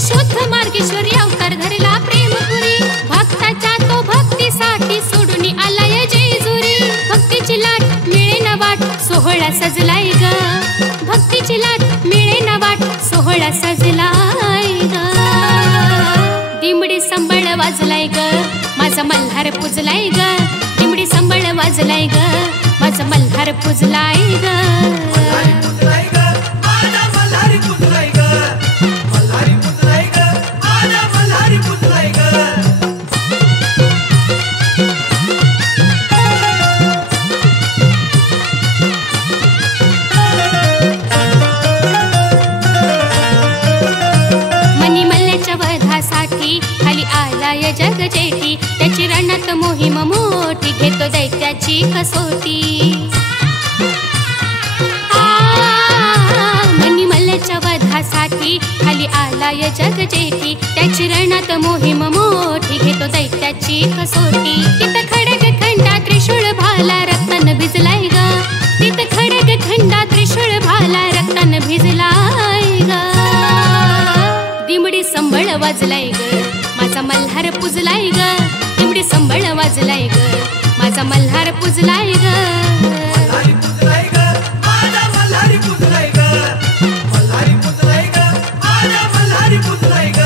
शुद्ध मार्गेश्वरी अवतार धरला प्रेमपुरी, भक्ताच्या तो भक्तीसाठी सोडून आलाय जेजुरी. भक्तीची लाट मिळे ना वाट सोहळा सजलाय ग, भक्तीची लाट मिळे ना वाट सोहळा सजलाय ग. दिमडी संबळ वाजलाय ग, माझा मल्हार पुजलाय ग. दिमडी संबळ वाजलाय ग, माझा मल्हार पुजलाय ग. खाली आलाय जग जेठी, त्याची रणात मोहीम मोठी, घेतो दैत्याची कसोटी. मणिमल्ल्याच्या वधासाठी खाली आलाय जग जेठी, त्याची रणात मोहीम मोठी, घेतो दैत्याची कसोटी. तिथं खडग खंडा त्रिशूळ भाला रक्तान भिजलाय ग, तिथं खडग खंडा त्रिशूळ भाला रक्तान भिजलाय ग. दिमडी संबळ वाजलाय ग, माझा मल्हार पुजलाय ग. दिमडी संबळ वाजलाय ग, माझा मल्हार पुजलाय ग. मल्हारी पुजलाय ग, माझा मल्हारी पुजलाय ग. मल्हारी पुजलाय ग, माझा मल्हारी पुजलाय ग.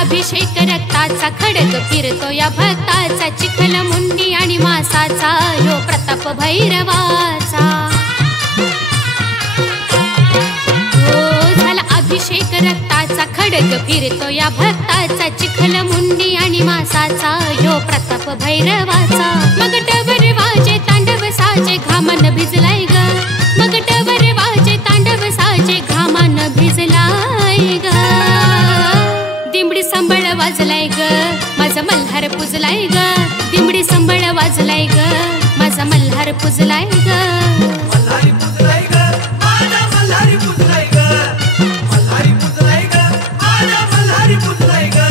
अभिषेक रक्ताचा खडग फिरतो या भक्ताचा, चिखल मुंडी आणि मासाचा ह्यो प्रताप भैरवाचा. झाला अभिषेक रक्ताचा खडग फिरतो या भक्ताचा, चिखल मुंडी आणि मासाचा ह्यो प्रताप भैरवाचा. मग टवर वाजे तांडव साजे घामान भिजलाय ग, मग टवर वाजे तांडव साजे घामान भिजलाय ग. दिमडी संबळ वाजलाय ग, माझा मल्हार पुजलाय ग. दिमडी संबळ वाजलाय ग, माझा मल्हार पुजलाय ग. मल्हारी पुजलाय ग, माझा मल्हारी पुजलाय ग. मल्हारी पुजलाय ग, माझा मल्हारी पुजलाय ग.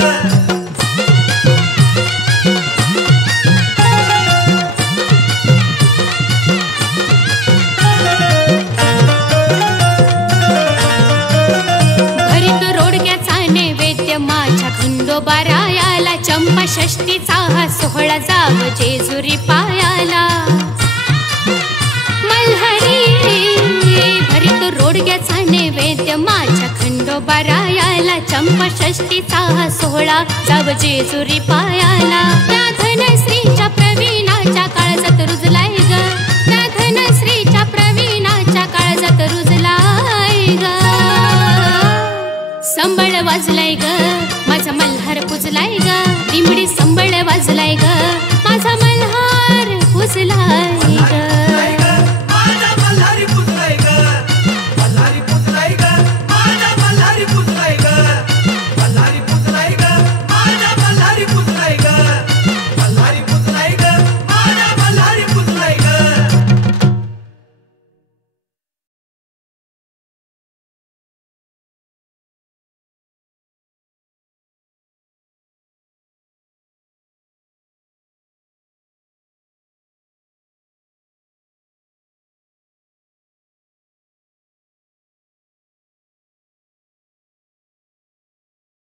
खंडोबारायाला चंपा षष्टीचा हा सोहळा जाव जेजुरी पायाला. मल्हारी भरित रोडग्याचा नैवेद्य माझ्या खंडोबारायाला, चंपा षष्टीचा हा सोहळा जाव जेजुरी पायाला. त्या धनश्रीच्या प्रवीणाच्या काळजात रुजलाय ग, त्या धनश्रीच्या प्रवीणाच्या काळजात रुजलाय ग. संबळ वाजलाय ग, माझा मल्हार पुजलाय ग. दिमडी संबळ वाजलाय ग,